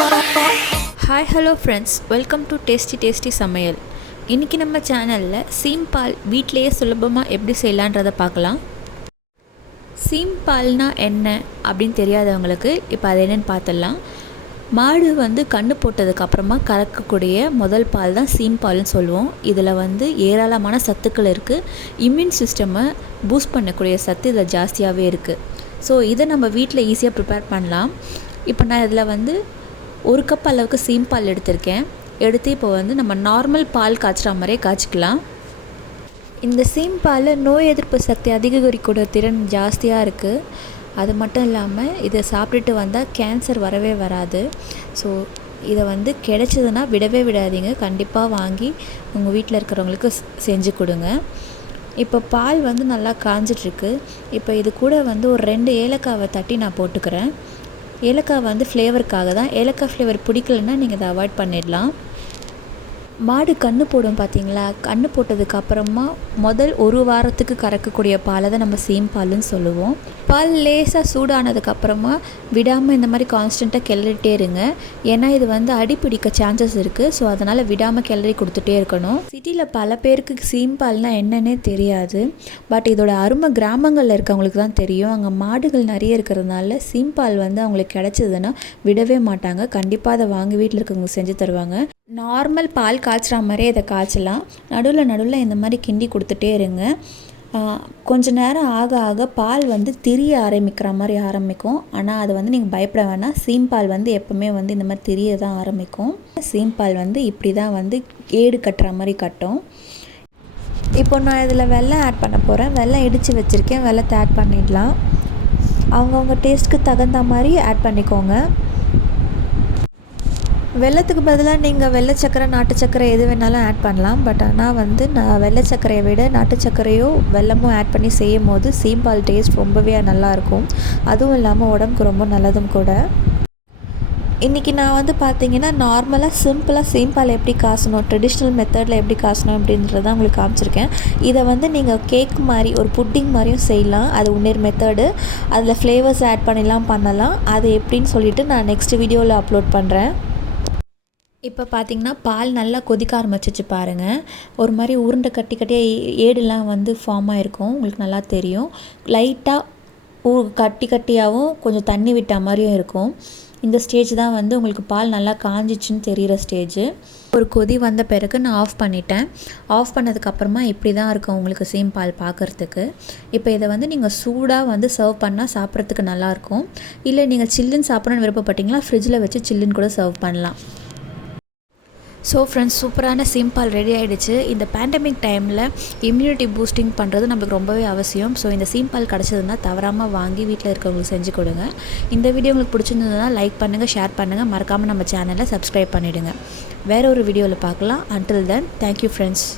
Hi hello friends, welcome to tasty சமையல். இன்றைக்கி நம்ம சேனலில் சீம்பால் வீட்டிலையே சுலபமாக எப்படி செய்யலான்றதை பார்க்கலாம். சீம்பால்னால் என்ன அப்படின்னு தெரியாதவங்களுக்கு இப்போ அது என்னென்னு பார்த்துடலாம். மாடு கன்று போட்டதுக்கப்புறமா கறக்கக்கூடிய முதல் பால் தான் சீம்பால்னு சொல்லுவோம். இதில் ஏராளமான சத்துக்கள் இருக்குது. இம்யூன் சிஸ்டமை பூஸ்ட் பண்ணக்கூடிய சத்து இதில் ஜாஸ்தியாகவே இருக்குது. ஸோ இதை நம்ம வீட்டில் ஈஸியாக ப்ரிப்பேர் பண்ணலாம். இப்போ நான் இதில் 1 கப் அளவுக்கு சீம்பால் எடுத்திருக்கேன். இப்போ நம்ம நார்மல் பால் காய்ச்சுற மாதிரியே காய்ச்சிக்கலாம். இந்த சீம்பாலில் நோய் எதிர்ப்பு சக்தி அதிகரிக்கூட திறன் ஜாஸ்தியாக இருக்குது. அது மட்டும் இல்லாமல் இதை சாப்பிட்டுட்டு வந்தால் கேன்சர் வரவே வராது. ஸோ இதை கிடைச்சதுன்னா விடவே விடாதீங்க. கண்டிப்பாக வாங்கி உங்கள் வீட்டில் இருக்கிறவங்களுக்கு செஞ்சு கொடுங்க. இப்போ பால் நல்லா காஞ்சிட்ருக்கு. இப்போ இது கூட ஒரு 2 ஏலக்காவை தட்டி நான் போட்டுக்கிறேன். ஏலக்காய் ஃப்ளேவருக்காக தான். ஏலக்காய் ஃப்ளேவர் பிடிக்கலன்னா நீங்கள் இதை அவாய்ட் பண்ணிடலாம். மாடு கன்று போடும் பார்த்தீங்களா, கன்று போட்டதுக்கப்புறமா முதல் 1 வாரத்துக்கு கறக்கக்கூடிய பாலை தான் நம்ம சீம்பால்னு சொல்லுவோம். பால் லேசாக சூடானதுக்கப்புறமா விடாமல் இந்த மாதிரி கான்ஸ்டண்ட்டாக கிளறிட்டே இருங்க. ஏன்னா இது அடி பிடிக்க சான்சஸ் இருக்குது. ஸோ அதனால் விடாமல் கிளறி கொடுத்துட்டே இருக்கணும். சிட்டியில் பல பேருக்கு சீம்பால்னால் என்னன்னே தெரியாது. பட் இதோட அருமை கிராமங்களில் இருக்கவங்களுக்கு தான் தெரியும். அங்கே மாடுகள் நிறைய இருக்கிறதுனால சீம்பால் அவங்களுக்கு கிடச்சிதுன்னா விடவே மாட்டாங்க. கண்டிப்பாக அதை வாங்கி வீட்டில் இருக்கவங்க செஞ்சு தருவாங்க. நார்மல் பால் காய்ச்சுற மாதிரியே இதை காய்ச்சலாம். நடுவில் இந்த மாதிரி கிண்டி கொடுத்துட்டே இருங்க. கொஞ்ச நேரம் ஆக ஆக பால் திரிய ஆரம்பிக்கிற மாதிரி ஆரம்பிக்கும். ஆனால் அது நீங்கள் பயப்பட வேணாம். சீம்பால் எப்போவுமே இந்த மாதிரி திரிய தான் ஆரம்பிக்கும். சீம்பால் இப்படி தான் ஏடு கட்டுற மாதிரி கட்டும். இப்போ நான் இதில் வெல்லம் ஆட் பண்ண போகிறேன். வெல்லம் இடித்து வச்சுருக்கேன். வெல்லத்தை ஆட் பண்ணிடலாம். அவங்கவுங்க டேஸ்ட்டுக்கு தகுந்த மாதிரி ஆட் பண்ணிக்கோங்க. வெல்லத்துக்கு பதிலாக நீங்கள் வெள்ளை சக்கரை, நாட்டு சக்கரை எது வேணாலும் ஆட் பண்ணலாம். பட் ஆனால் நான் வெள்ளை சக்கரையை விட நாட்டு சக்கரையோ வெல்லமும் ஆட் பண்ணி செய்யும் போது சீம்பால் டேஸ்ட் ரொம்பவே நல்லாயிருக்கும். அதுவும் இல்லாமல் உடம்புக்கு ரொம்ப நல்லதும் கூட. இன்றைக்கி நான் பார்த்தீங்கன்னா நார்மலாக சிம்பிளாக சீம்பால் எப்படி காசணும், ட்ரெடிஷ்னல் மெத்தடில் எப்படி காசணும் அப்படின்றத உங்களுக்கு காமிச்சிருக்கேன். இதை நீங்கள் கேக் மாதிரி ஒரு புட்டிங் மாதிரியும் செய்யலாம். அது இன்னொரு மெத்தடு. அதில் ஃப்ளேவர்ஸ் ஆட் பண்ணலாம். அது எப்படின்னு சொல்லிவிட்டு நான் நெக்ஸ்ட் வீடியோவில் அப்லோட் பண்ணுறேன். இப்போ பார்த்திங்கன்னா பால் நல்லா கொதிக்க ஆரம்பிச்சிச்சு பாருங்கள். ஒரு மாதிரி உருண்டை கட்டியாக ஏடுலாம் ஃபார்ம் ஆகிருக்கும். உங்களுக்கு நல்லா தெரியும். லைட்டாக கட்டியாகவும் கொஞ்சம் தண்ணி விட்ட மாதிரியும் இருக்கும். இந்த ஸ்டேஜ் தான் உங்களுக்கு பால் நல்லா காஞ்சிச்சுன்னு தெரிகிற ஸ்டேஜ். ஒரு கொதி வந்த பிறகு நான் ஆஃப் பண்ணிட்டேன். ஆஃப் பண்ணதுக்கப்புறமா இப்படி தான் இருக்கும் உங்களுக்கு சீம்பால் பார்க்குறதுக்கு. இப்போ இதை நீங்கள் சூடாக சர்வ் பண்ணால் சாப்பிட்றதுக்கு நல்லாயிருக்கும். இல்லை நீங்கள் சில்லுன்னு சாப்பிட்ணுன்னு விருப்பப்பட்டிங்களா ஃப்ரிட்ஜில் வச்சு சில்லுன்னு கூட சர்வ் பண்ணலாம். ஸோ ஃப்ரெண்ட்ஸ், சூப்பரான சீம்பால் ரெடி ஆகிடுச்சு. இந்த பேண்டமிக் டைமில் இம்யூனிட்டி பூஸ்டிங் பண்ணுறது நம்மளுக்கு ரொம்பவே அவசியம். ஸோ இந்த சீம்பால் கிடச்சதுன்னா தவறாமல் வாங்கி வீட்டில் இருக்கவங்களுக்கு செஞ்சு கொடுங்க. இந்த வீடியோ உங்களுக்கு பிடிச்சிருந்ததுன்னா லைக் பண்ணுங்கள், ஷேர் பண்ணுங்கள். மறக்காமல் நம்ம சேனலை சப்ஸ்கிரைப் பண்ணிவிடுங்க. வேறு ஒரு வீடியோவில் பார்க்கலாம். Until then, thank you friends.